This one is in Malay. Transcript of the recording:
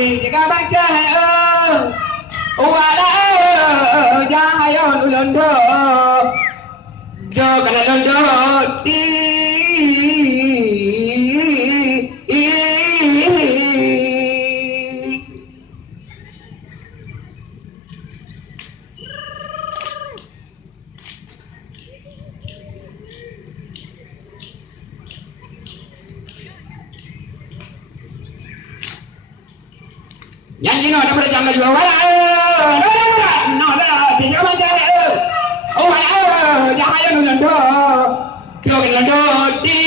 we jaga baca wala jahayo londo do kana londo ti nyanyi no daripada jam juga wala no dah dia macam oh wala jahayo londo do kana londo ti